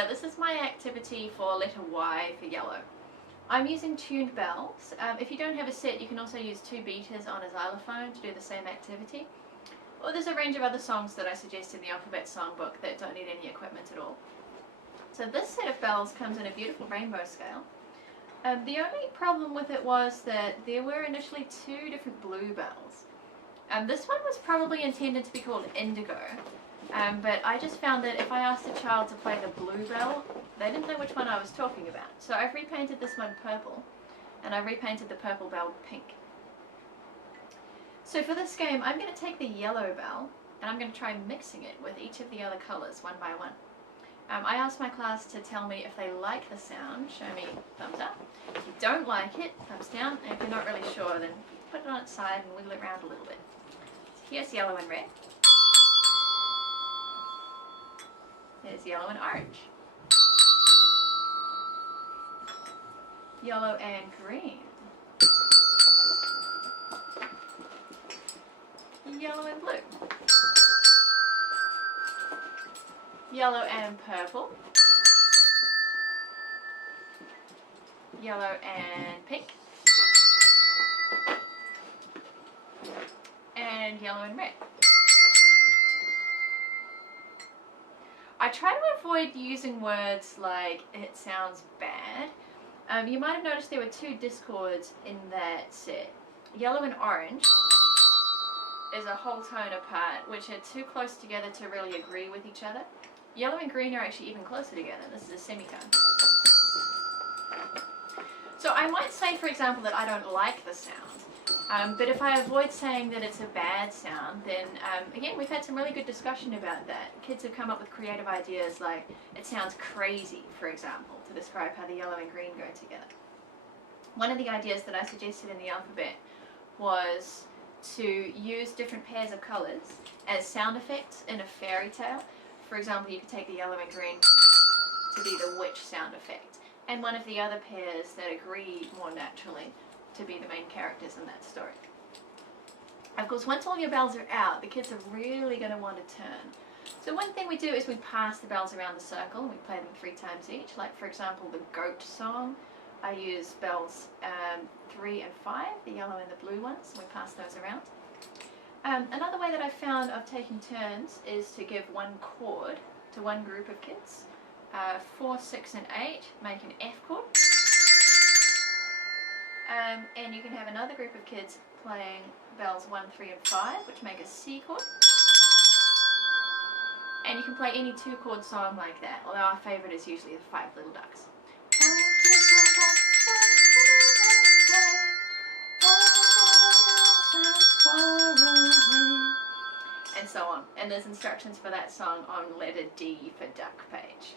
remember, this is my activity for letter Y for yellow. I'm using tuned bells. If you don't have a set, you can also use 2 beaters on a xylophone to do the same activity. Or there's a range of other songs that I suggest in the alphabet songbook that don't need any equipment at all. So this set of bells comes in a beautiful rainbow scale. The only problem with it was that there were initially 2 different blue bells. This one was probably intended to be called indigo, but I just found that if I asked a child to play the blue bell, they didn't know which one I was talking about. So I've repainted this one purple, and I've repainted the purple bell pink. So for this game, I'm going to take the yellow bell, and I'm going to try mixing it with each of the other colours one by one. I asked my class to tell me if they like the sound, show me thumbs up. If you don't like it, thumbs down, and if you're not really sure, then put it on its side and wiggle it around a little bit. So here's yellow and red. There's yellow and orange. Yellow and green. Yellow and blue. Yellow and purple. Yellow and pink. And yellow and red. I try to avoid using words like "it sounds bad." You might have noticed there were 2 discords in that set. Yellow and orange is a whole tone apart, which are too close together to really agree with each other. Yellow and green are actually even closer together. This is a semitone. So I might say, for example, that I don't like the sound, but if I avoid saying that it's a bad sound, then again, we've had some really good discussion about that. Kids have come up with creative ideas like, it sounds crazy, for example, to describe how the yellow and green go together. One of the ideas that I suggested in the alphabet was to use different pairs of colours as sound effects in a fairy tale. For example, you could take the yellow and green to be the witch sound effect, and one of the other pairs that agree more naturally to be the main characters in that story. Of course, once all your bells are out, the kids are really going to want to turn. So one thing we do is we pass the bells around the circle and we play them 3 times each. Like, for example, the goat song, I use bells 3 and 5, the yellow and the blue ones, and we pass those around. Another way that I've found of taking turns is to give 1 chord to one group of kids. 4, 6 and 8 make an F chord. And you can have another group of kids playing bells 1, 3 and 5, which make a C chord. And you can play any 2 chord song like that, although our favourite is usually the 5 Little Ducks. And so on. And there's instructions for that song on letter D for duck page.